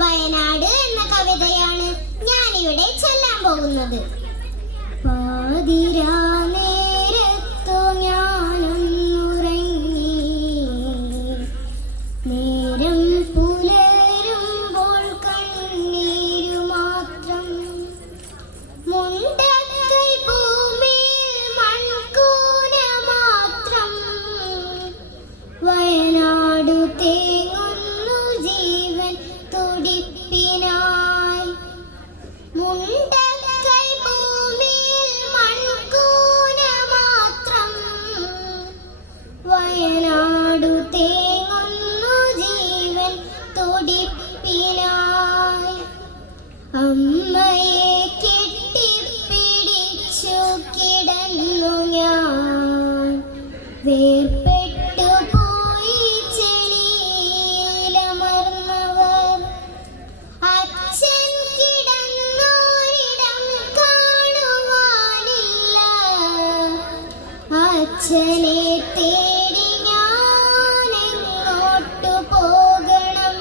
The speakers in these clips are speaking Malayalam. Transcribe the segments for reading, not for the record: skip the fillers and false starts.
വയനാട് എന്ന കവിതയാണ് ഞാനിവിടെ ചൊല്ലാൻ പോകുന്നത്. പാതിരാ നേരത്തു ഞാനൊന്നുറങ്ങി, നേരം പുലരുമ്പോൾ കണ്ണീരു മാത്രം. മുണ്ടക്കൈ ഭൂമിയിൽ മൺകൂന മാത്രം. വയനാടു തേങ്ങുന്നു ജീവൻ തുടിപ്പിനായി. മുണ്ടക്കൈ ഭൂമിയിൽ മൺകൂന മാത്രം. വയനാടു തേങ്ങുന്നു ജീവൻ തുടിപ്പിനായി. അമ്മയെ കെട്ടിപ്പിടിച്ചു കിടന്നു ഞാൻ. വേർപെട്ടു പോയി ചെളിയിലമർന്നവർ. അച്ഛൻ കിടന്നോരിടം കാണുവാനില്ല. അച്ഛനെ തേടി ഞാൻ എങ്ങോട്ടു പോകണം?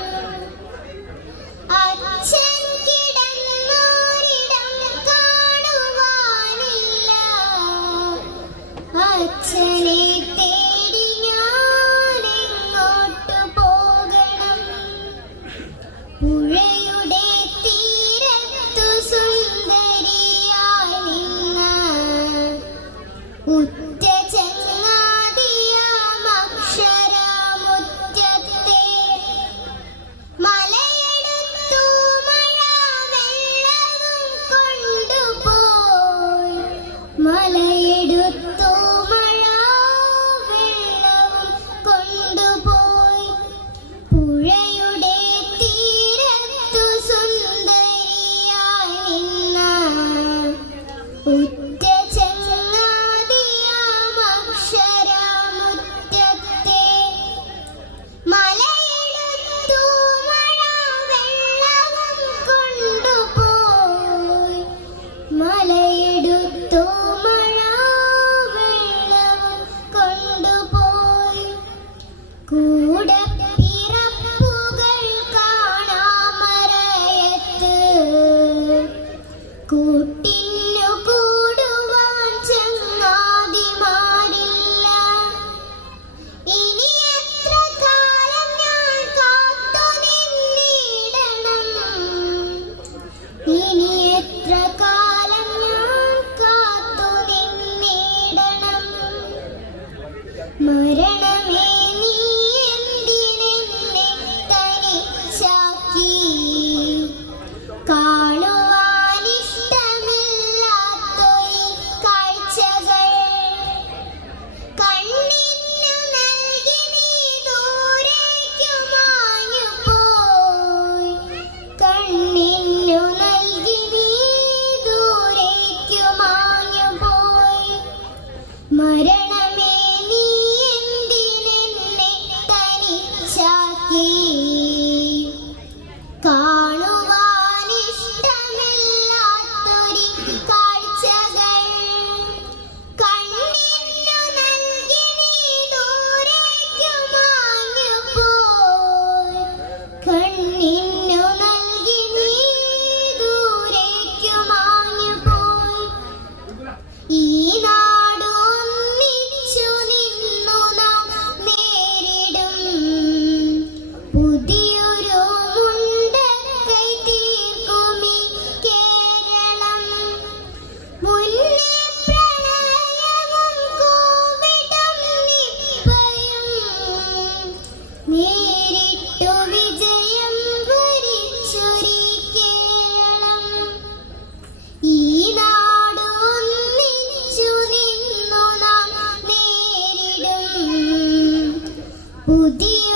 അച്ഛൻ കിടന്നോരിടം കാണുവാനില്ല. അച്ഛനെ തേടി ഞാൻ എങ്ങോട്ടു പോകണം? പുഴയുടെ തീരത്തു സുന്ദരിയായി നിന്ന ഉറ്റ ചങ്ങാതിയാം അക്ഷരമുറ്റത്തെ. മലയെടുത്തു മഴ വെള്ളവും കൊണ്ടുപോയി. മലയെടുത്തു മഴ വെള്ളവും കൊണ്ടുപോയി. പുഴയുടെ തീരത്തു സുന്ദരിയായി നിന്ന ഉറ്റ ചങ്ങാതിയാം അക്ഷരമുറ്റത്തെ. മലയെടുത്തു മഴ വെള്ളവും കൊണ്ടുപോയി. മലയെടുത്തു മഴ വെള്ളവും കൊണ്ടുപോയി. കൂടപ്പിറപ്പുകൾ കാണാമറയത്ത്. കൂട്ടിനു കൂടുവാൻ ചങ്ങാതിമാരില്ല. ഇനി എത്ര കാലം ഞാൻ കാത്തു നിന്നിടണം? ഇനി എത്ര കാലം ഞാൻ കാത്തു നിന്നിടണം? മരണമേ നീ എന്തിനെന്നെ തനിച്ചാക്കി? കാണുവാനിഷ്ടമില്ലാത്തൊരു കാഴ്ചകൾ കണ്ണിനു നൽകി നീ ദൂരേക്കു മാഞ്ഞുപോയി. കണ്ണിനു നൽകി നീ ദൂരേക്കു മാഞ്ഞുപോയി. മരണമേ നീ എന്തിനെന്നെ തനിച്ചാക്കി? കാണുവാനിഷ്ടമില്ലാത്തൊരു കാഴ്ചകൾ കണ്ണിനു നൽകി നീ ദൂരേക്കു മാഞ്ഞുപോയി. കണ്ണിനു നൽകി നീ ദൂരേക്കു മാഞ്ഞുപോയി. ഈ നാട് ഒന്നിച്ചു നിന്നു നാം നേരിടും പുതിയൊരു മുണ്ടക്കൈ തീർക്കുമീ കേരളം. മുന്നേ പ്രളയവും കോവിഡും നിപ്പയും നേരിട്ടു വിജയം വരിച്ചൊരീ കേരളം. ഈ നാട് ഒന്നിച്ചു നിന്നു നാം നേരിടും പുതിയ